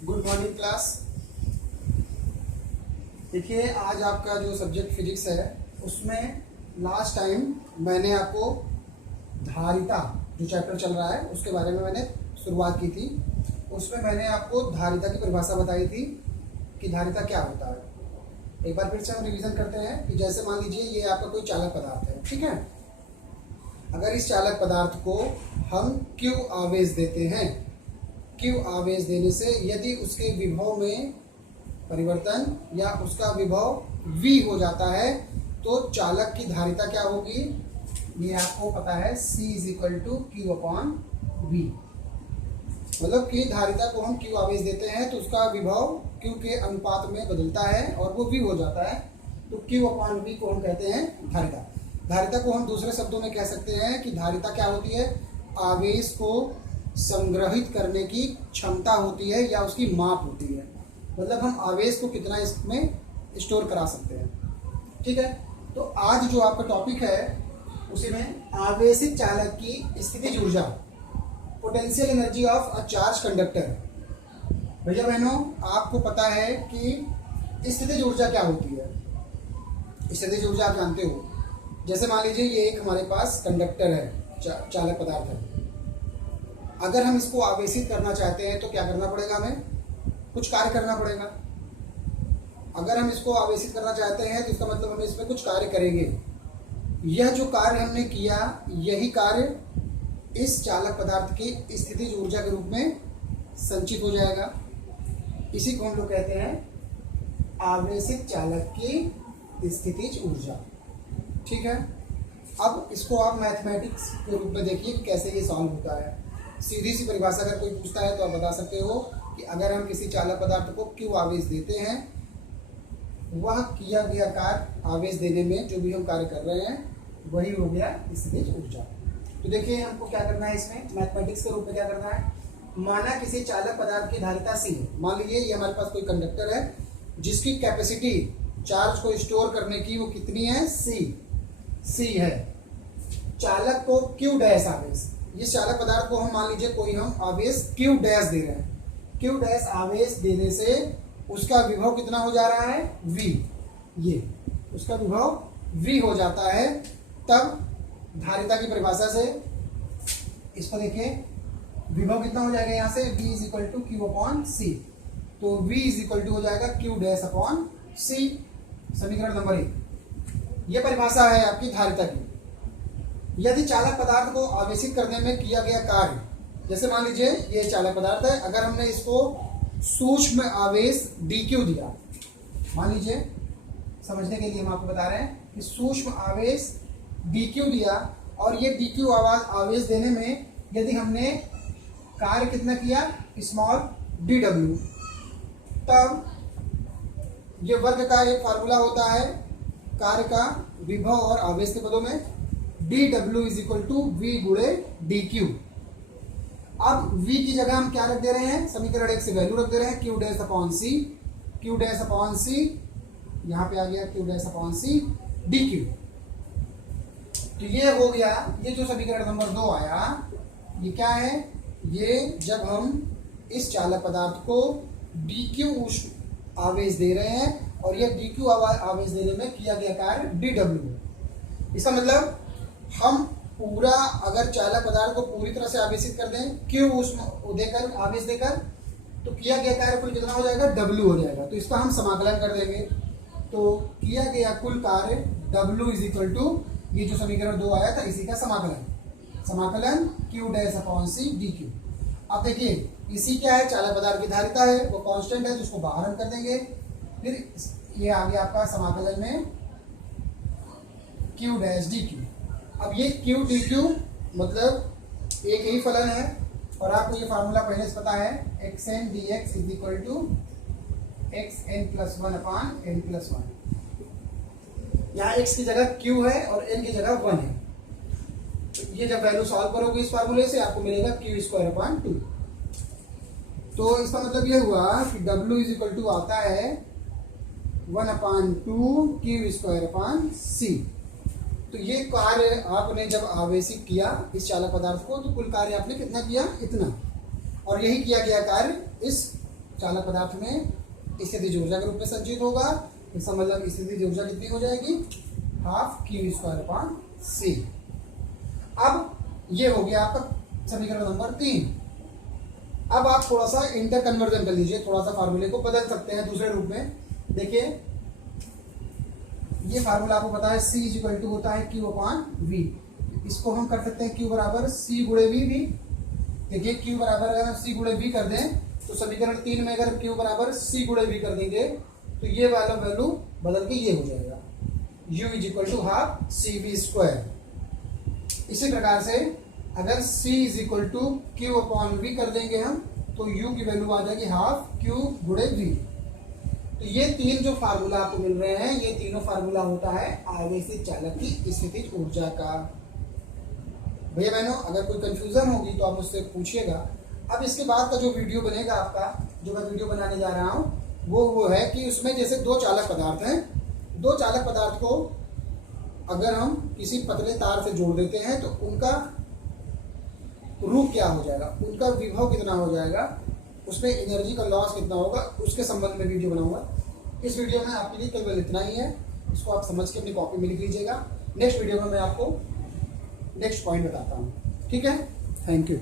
Good morning class. देखिए, आज आपका जो सब्जेक्ट फिजिक्स है उसमें लास्ट टाइम मैंने आपको धारिता जो चैप्टर चल रहा है उसके बारे में मैंने शुरुआत की थी। उसमें मैंने आपको धारिता की परिभाषा बताई थी कि धारिता क्या होता है। एक बार फिर से हम रिवीजन करते हैं कि जैसे मान लीजिए ये आपका कोई चालक पदार्थ है, ठीक है। अगर इस चालक पदार्थ को हम Q आवेश देते हैं, Q आवेश देने से यदि उसके विभव में परिवर्तन या उसका विभव V हो जाता है तो चालक की धारिता क्या होगी, ये आपको पता है C = Q/V। मतलब कि धारिता को हम Q आवेश देते हैं तो उसका विभव Q के अनुपात में बदलता है और वो V हो जाता है, तो Q/V को हम कहते हैं धारिता। धारिता को हम दूसरे शब्दों में कह सकते हैं कि धारिता क्या होती है, आवेश को संग्रहित करने की क्षमता होती है या उसकी माप होती है। मतलब हम आवेश को कितना इसमें स्टोर करा सकते हैं, ठीक है। तो आज जो आपका टॉपिक है उसी में आवेशित चालक की स्थितिज ऊर्जा, potential energy of a charge conductor. भैया बहनों, आपको पता है कि स्थितिज ऊर्जा क्या होती है। स्थितिज ऊर्जा आप जानते हो। जैसे मान लीजिए ये एक हमारे पास कंडक्टर है, चालक पदार्थ है। अगर हम इसको आवेशित करना चाहते हैं तो क्या करना पड़ेगा, हमें कुछ कार्य करना पड़ेगा। अगर हम इसको आवेशित करना चाहते हैं तो इसका मतलब हम इसमें कुछ कार्य करेंगे। यह जो कार्य हमने किया, यही कार्य इस चालक पदार्थ की स्थितिज ऊर्जा के रूप में संचित हो जाएगा। इसी को हम लोग कहते हैं आवेशित चालक की स्थितिज ऊर्जा, ठीक है। अब इसको आप मैथमेटिक्स के रूप में देखिए कि कैसे ये सॉल्व होता है। सीधी सी परिभाषा अगर कोई पूछता है तो आप बता सकते हो कि अगर हम किसी चालक पदार्थ को Q आवेश देते हैं, वह किया गया कार्य आवेश देने में जो भी हम कार्य कर रहे हैं वही हो गया स्थितिज ऊर्जा। तो देखिए हमको क्या करना है, इसमें मैथमेटिक्स के रूप में क्या करना है। माना किसी चालक पदार्थ की धारिता C है। मान लीजिए ये हमारे पास कोई कंडक्टर है जिसकी कैपेसिटी चार्ज को स्टोर करने की वो कितनी है, C है। चालक को Q डैश आवेश, इस चालक पदार्थ को हम मान लीजिए कोई हम आवेश Q डैश दे रहे हैं। Q डैश आवेश देने से उसका विभव कितना हो जा रहा है, V। ये उसका विभव V हो जाता है। तब धारिता की परिभाषा से इसको देखिए, विभव कितना हो जाएगा यहाँ से, V = Q/C। तो V = हो जाएगा Q डैश/C। समीकरण नंबर 1। यह परिभाषा है आपकी धारिता की। यदि चालक पदार्थ को आवेशित करने में किया गया कार्य, जैसे मान लीजिए ये चालक पदार्थ है, अगर हमने इसको सूक्ष्म आवेश dq दिया, मान लीजिए समझने के लिए हम आपको बता रहे हैं कि सूक्ष्म आवेश dq दिया और ये dq आवेश देने में यदि हमने कार्य कितना किया, स्मॉल dw, तब ये वर्ग का एक फार्मूला होता है कार्य का विभव और आवेश के पदों में, dw = V × dq। अब V की जगह हम क्या रख दे रहे हैं, समीकरण 1 से वैल्यू रख दे रहे हैं Q डैश/C। Q डैश/C यहाँ पे आ गया Q डैश/C dq। तो ये हो गया, ये जो समीकरण नंबर 2 आया, ये क्या है, ये जब हम इस चालक पदार्थ को dq आवेश दे रहे हैं और ये dq आवेश देने में किया गया कार्य dw। इसका मतलब हम पूरा अगर चालक पदार्थ को पूरी तरह से आवेशित कर दें Q उसमें देकर आवेश देकर, तो किया गया कार्य कुल कितना हो जाएगा, W हो जाएगा। तो इसका हम समाकलन कर देंगे, तो किया गया कुल कार्य W = ये जो समीकरण 2 आया था इसी का समाकलन Q डैश/C dq। अब देखिए इसी क्या है, चालक पदार्थ की धारिता है, वो कांस्टेंट है तो उसको बाहर हम कर देंगे। फिर ये आ गया आपका समाकलन में Q डैश dq। अब ये Q dq मतलब एक ही फलन है और आपको ये फार्मूला पहले से पता है, xn dx = xn+1/n+1। यहाँ x की जगह q है और n की जगह 1 है। तो ये जब वैल्यू सॉल्व करोगे इस फार्मूले से आपको मिलेगा Q² 2। तो इसका मतलब ये हुआ कि W = आता है 1/2 Q²/C। तो ये कार्य आपने जब आवेशित किया इस चालक पदार्थ को, तो कुल कार्य आपने कितना किया, इतना। और यही किया गया कार्य इस चालक पदार्थ में स्थितिज ऊर्जा के रूप में संचित होगा। इसका मतलब स्थितिज ऊर्जा कितनी हो जाएगी, हाफ क्यू स्क्वायर अपॉन सी। अब ये हो गया आपका समीकरण नंबर 3। अब आप थोड़ा सा इंटर कन्वर्जन कर लीजिए, थोड़ा सा फार्मूले को बदल सकते हैं दूसरे रूप में। देखिए ये फार्मूला आपको पता है, C इक्वल टू होता है Q अपॉन V। इसको हम कर सकते हैं Q बराबर C गुणे V भी। देखिए Q बराबर अगर हम C गुणे V कर दें तो समीकरण 3 में अगर Q बराबर C गुणे V कर देंगे तो ये वाला वैल्यू बदल के ये हो जाएगा, U is equal to half CV square. इसी प्रकार से अगर C is equal to Q upon V कर देंगे हम तो U की वैल्यू आ जाएगी हाफ Q गुणे V। तो ये 3 जो फार्मूला आपको मिल रहे हैं, ये तीनों फार्मूला होता है आवेशित चालक की स्थितिज ऊर्जा का। भैया बहनों, अगर कोई कंफ्यूजन होगी तो आप मुझसे पूछिएगा। अब इसके बाद का जो वीडियो बनेगा आपका, जो मैं वीडियो बनाने जा रहा हूँ, वो है कि उसमें जैसे 2 चालक पदार्थ हैं, 2 चालक पदार्थ को अगर हम किसी पतले तार से जोड़ देते हैं तो उनका रूप क्या हो जाएगा, उनका विभव कितना हो जाएगा, उसमें एनर्जी का लॉस कितना होगा, उसके संबंध में वीडियो बनाऊंगा। इस वीडियो में आपके लिए केवल इतना ही है, इसको आप समझ के अपनी कॉपी में लिख लीजिएगा। नेक्स्ट वीडियो में मैं आपको नेक्स्ट पॉइंट बताता हूँ। ठीक है, थैंक यू।